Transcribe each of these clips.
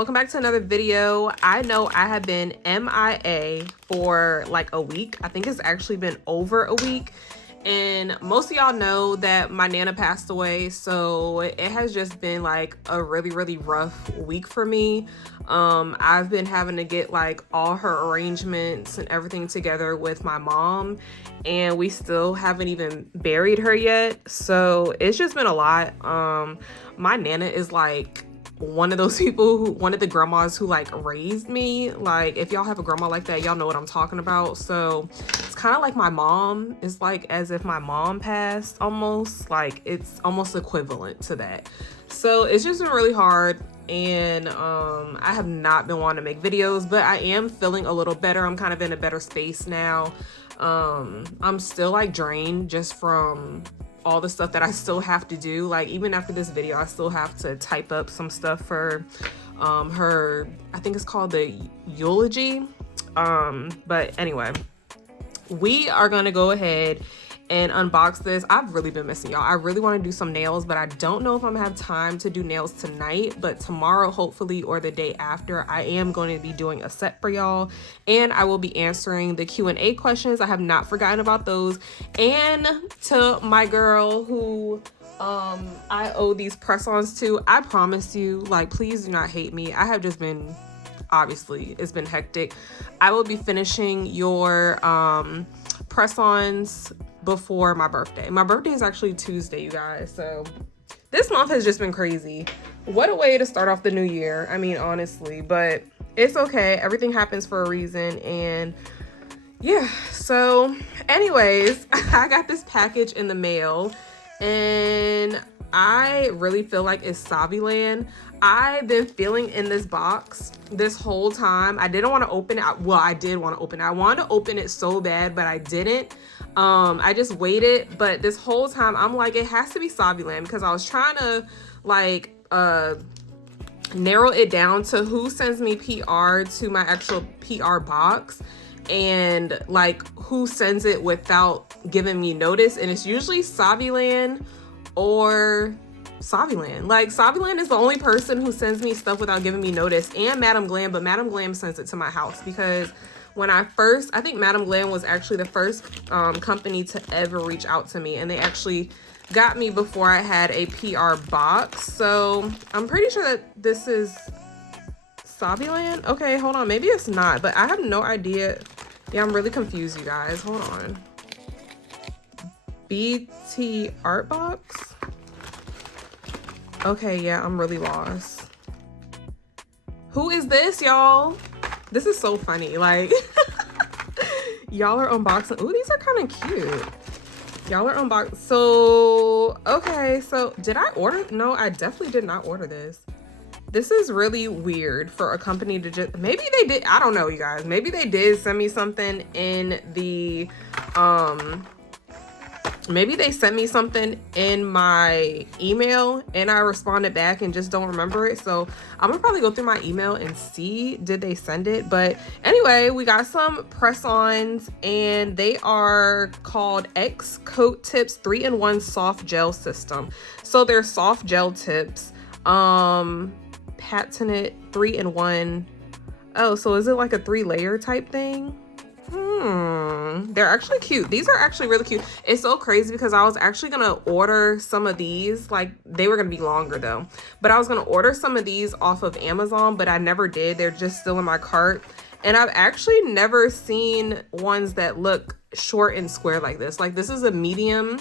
welcome back to another video. I know I have been MIA for like a week. I think it's actually been over a week, and most of y'all know that my Nana passed away, so it has just been like a really rough week for me. I've been having to get like all her arrangements and everything together with my mom, and we still haven't even buried her yet, so it's just been a lot. My Nana is like one of those people who, one of the grandmas who like raised me. Like, if y'all have a grandma like that, y'all know what I'm talking about. So it's kind of like my mom. It's like as if my mom passed, almost like it's almost equivalent to that. So it's just been really hard, and I have not been wanting to make videos, but I am feeling a little better. I'm kind of in a better space now. I'm still like drained just from all the stuff that I still have to do. Like, even after this video, I still have to type up some stuff for her, I think it's called the eulogy. But anyway, we are gonna go ahead and unbox this. I've really been missing y'all. I really want to do some nails, but I don't know if I'm gonna have time to do nails tonight. But tomorrow, hopefully, or the day after, I am going to be doing a set for y'all, and I will be answering the Q&A questions. I have not forgotten about those. And to my girl who I owe these press-ons to, I promise you, like, please do not hate me. I have just been, obviously, it's been hectic. I will be finishing your press-ons before my birthday. My birthday is actually Tuesday, you guys, so this month has just been crazy. What a way to start off the new year. I mean, honestly, but it's okay. Everything happens for a reason, and yeah. So anyways, I got this package in the mail, and I really feel like it's Todds Ln. I've been feeling in this box this whole time. I didn't want to open it. Well, I did want to open it. I wanted to open it so bad, but I didn't. I just waited, but this whole time I'm like, it has to be Todds Ln, because I was trying to like narrow it down to who sends me PR to my actual PR box, and like who sends it without giving me notice, and it's usually Todds Ln or Todds Ln. Like, Todds Ln is the only person who sends me stuff without giving me notice, and Madam Glam, but Madam Glam sends it to my house, because when I think Madam Glam was actually the first company to ever reach out to me, and they actually got me before I had a PR box. So I'm pretty sure that this is Todds Ln. Okay, hold on, maybe it's not, but I have no idea. Yeah, I'm really confused, you guys. Hold on. BTArtbox. Okay, yeah, I'm really lost. Who is this, y'all? This is so funny. Like, y'all are unboxing. Ooh, these are kind of cute. Y'all are unboxing. So, okay, so did I order? No, I definitely did not order this. This is really weird for a company to just, maybe they did, I don't know, you guys. Maybe they did send me something in the, maybe they sent me something in my email and I responded back and just don't remember it. So I'm gonna probably go through my email and see, did they send it? But anyway, we got some press-ons, and they are called X Coat Tips 3-in-1 Soft Gel System. So they're soft gel tips, patented 3-in-1. Oh, so is it like a 3-layer type thing? They're actually cute. These are actually really cute. It's so crazy because I was actually gonna order some of these. Like, they were gonna be longer though, but I was gonna order some of these off of Amazon, but I never did. They're just still in my cart, and I've actually never seen ones that look short and square like this. Like, this is a medium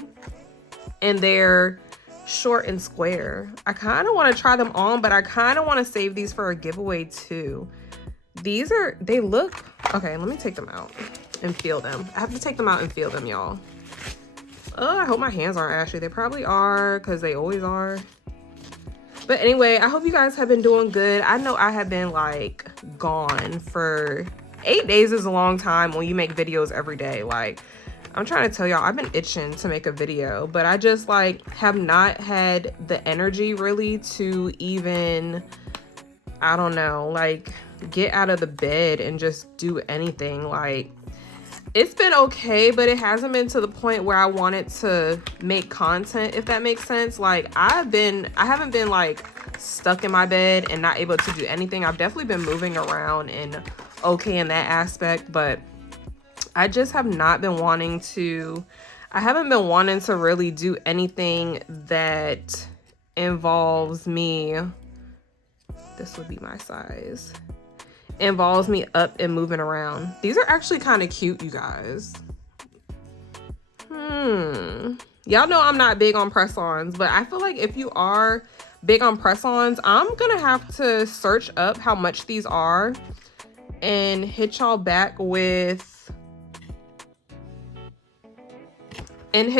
and they're short and square. I kind of want to try them on, but I kind of want to save these for a giveaway too. These are, they look, okay, let me take them out and feel them. I have to take them out and feel them, y'all. Oh, I hope my hands aren't ashy. They probably are, because they always are. But anyway, I hope you guys have been doing good. I know I have been like gone for 8 days is a long time when you make videos every day. Like, I'm trying to tell y'all, I've been itching to make a video, but I just like have not had the energy really to even, I don't know, like get out of the bed and just do anything. Like, It's been okay, but it hasn't been to the point where I wanted to make content, if that makes sense. Like I haven't been like stuck in my bed and not able to do anything. I've definitely been moving around and okay in that aspect, but I just have not been wanting to, I haven't been wanting to really do anything that involves me. This would be my size. Involves me up and moving around. These are actually kind of cute, you guys. Y'all know I'm not big on press-ons, but I feel like if you are big on press-ons, I'm gonna have to search up how much these are and hit y'all back with the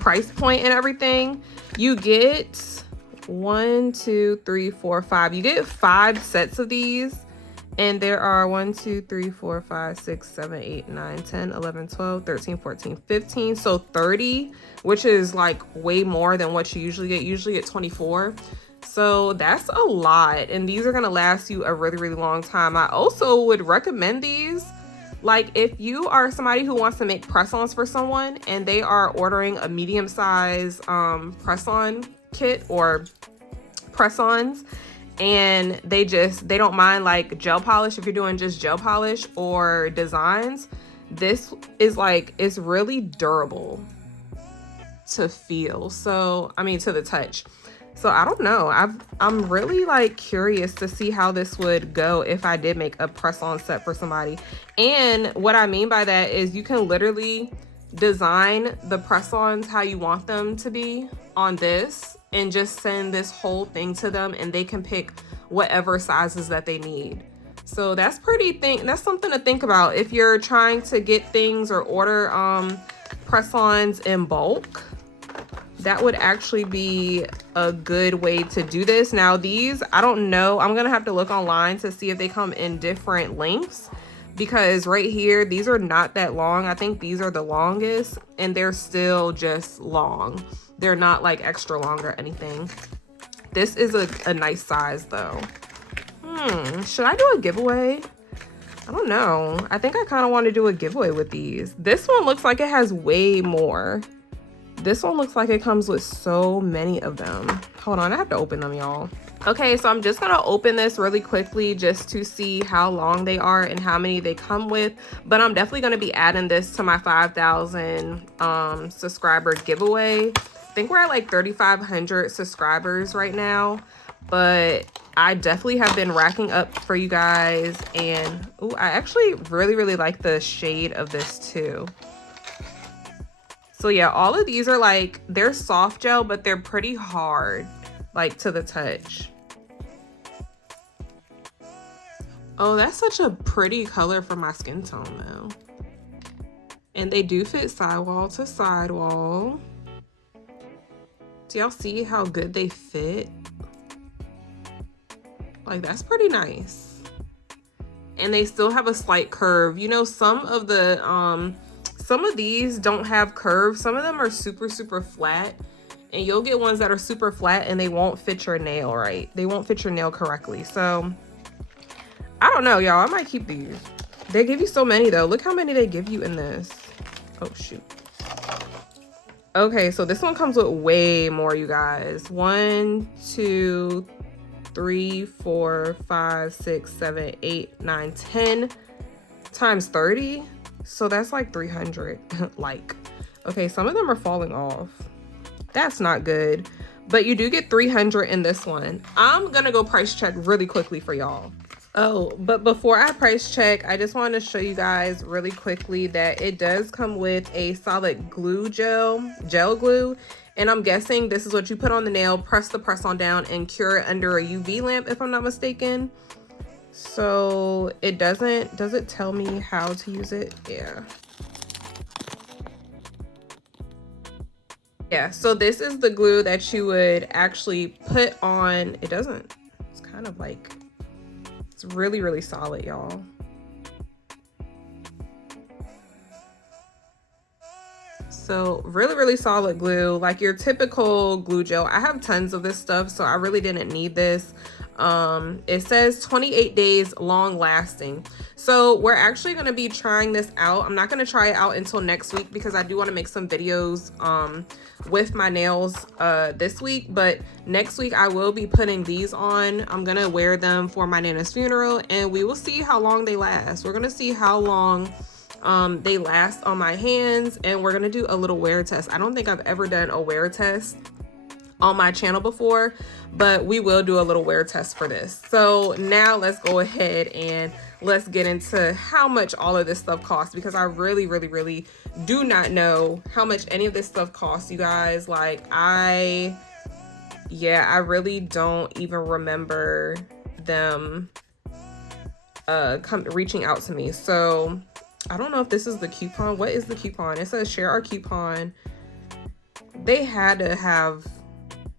price point and everything. You get 1, 2, 3, 4, 5. You get 5 sets of these, and there are 1, 2, 3, 4, 5, 6, 7, 8, 9, 10, 11, 12, 13, 14, 15. So 30, which is like way more than what you usually get. You usually get 24. So that's a lot, and these are gonna last you a really, really long time. I also would recommend these. Like if you are somebody who wants to make press-ons for someone and they are ordering a medium size press-on kit or press-ons, and they don't mind like gel polish, if you're doing just gel polish or designs, this is like, it's really durable to feel. So I mean, to the touch. So I don't know, I'm really like curious to see how this would go if I did make a press-on set for somebody. And what I mean by that is you can literally design the press-ons how you want them to be on this and just send this whole thing to them, and they can pick whatever sizes that they need. So that's something to think about if you're trying to get things or order press-ons in bulk. That would actually be a good way to do this. Now these, I don't know, I'm gonna have to look online to see if they come in different lengths, because right here, these are not that long. I think these are the longest, and they're still just long. They're not like extra long or anything. This is a nice size though. Should I do a giveaway? I don't know. I think I kind of want to do a giveaway with these. This one looks like it has way more. This one looks like it comes with so many of them. Hold on, I have to open them, y'all. Okay, so I'm just gonna open this really quickly just to see how long they are and how many they come with. But I'm definitely gonna be adding this to my 5,000 subscriber giveaway. I think we're at like 3,500 subscribers right now, but I definitely have been racking up for you guys. And ooh, I actually really, really like the shade of this too. So yeah, all of these are like, they're soft gel, but they're pretty hard, like to the touch. Oh, that's such a pretty color for my skin tone though. And they do fit sidewall to sidewall. Do y'all see how good they fit? Like that's pretty nice. And they still have a slight curve. You know, some of these don't have curves. Some of them are super, super flat, and you'll get ones that are super flat and they won't fit your nail right. They won't fit your nail correctly. So I don't know, y'all. I might keep these. They give you so many though. Look how many they give you in this. Oh shoot. Okay, so this one comes with way more, you guys. 1, 2, 3, 4, 5, 6, 7, 8, 9, 10 times 30. So that's like 300. Like, okay, some of them are falling off. That's not good. But you do get 300 in this one. I'm gonna go price check really quickly for y'all. Oh, but before I price check, I just want to show you guys really quickly that it does come with a solid glue gel glue. And I'm guessing this is what you put on the nail, press the press-on down, and cure it under a UV lamp, if I'm not mistaken. So it does it tell me how to use it? Yeah, so this is the glue that you would actually put on. It doesn't, it's kind of like, it's really, really solid, y'all. So really solid glue, like your typical glue gel. I have tons of this stuff, so I really didn't need this. It says 28 days long lasting. So we're actually going to be trying this out. I'm not going to try it out until next week because I do want to make some videos with my nails this week, but next week I will be putting these on. I'm gonna wear them for my Nana's funeral, and we will see how long they last. We're gonna see how long they last on my hands, and we're gonna do a little wear test. I don't think I've ever done a wear test on my channel before, but we will do a little wear test for this. So now let's go ahead and let's get into how much all of this stuff costs, because I really do not know how much any of this stuff costs, you guys. Like I really don't even remember them reaching out to me. So I don't know if this is the coupon. What is the coupon? It says share our coupon. They had to have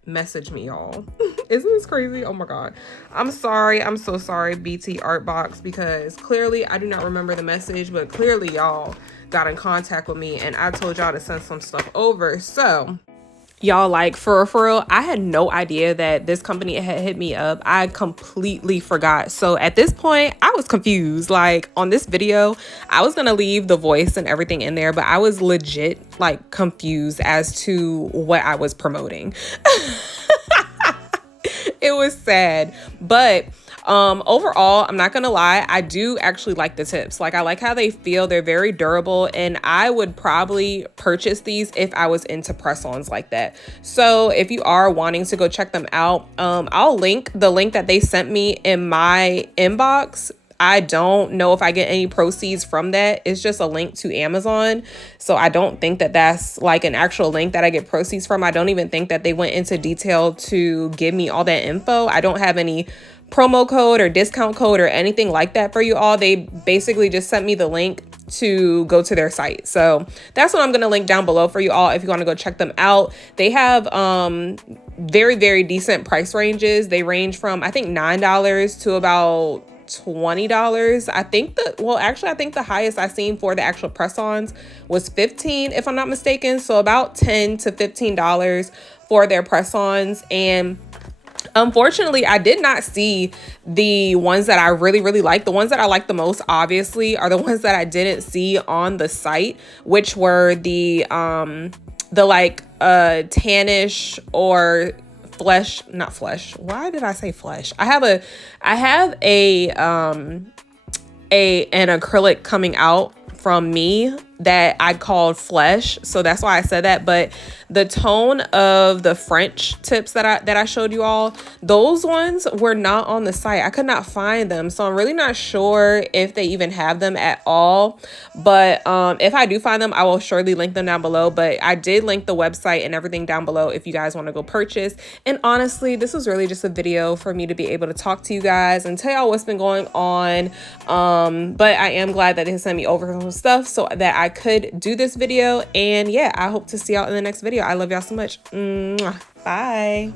messaged me, y'all. Isn't this crazy? Oh my god. I'm sorry. I'm so sorry, BTArtbox, because clearly I do not remember the message, but clearly y'all got in contact with me and I told y'all to send some stuff over. So y'all, like for real, I had no idea that this company had hit me up. I completely forgot. So at this point, I was confused. Like on this video, I was gonna leave the voice and everything in there, but I was legit like confused as to what I was promoting. It was sad, but overall, I'm not gonna lie, I do actually like the tips. Like I like how they feel. They're very durable, and I would probably purchase these if I was into press-ons like that. So if you are wanting to go check them out, I'll link the link that they sent me in my inbox. I don't know if I get any proceeds from that. It's just a link to Amazon. So I don't think that that's like an actual link that I get proceeds from. I don't even think that they went into detail to give me all that info. I don't have any promo code or discount code or anything like that for you all. They basically just sent me the link to go to their site. So that's what I'm going to link down below for you all if you want to go check them out. They have very decent price ranges. They range from I think $9 to about $20. I think the highest I seen for the actual press-ons was $15 if I'm not mistaken. So about $10 to $15 for their press-ons. And unfortunately, I did not see the ones that I really like. The ones that I like the most, obviously, are the ones that I didn't see on the site, which were the like tannish or flesh, not flesh. Why did I say flesh? I have an acrylic coming out from me that I called flesh, so that's why I said that. But the tone of the French tips that I showed you all, those ones were not on the site. I could not find them, so I'm really not sure if they even have them at all. But if I do find them, I will surely link them down below. But I did link the website and everything down below if you guys want to go purchase. And honestly, this was really just a video for me to be able to talk to you guys and tell y'all what's been going on. But I am glad that they sent me over some stuff so that I could do this video. And yeah, I hope to see y'all in the next video. I love y'all so much. Mwah. Bye.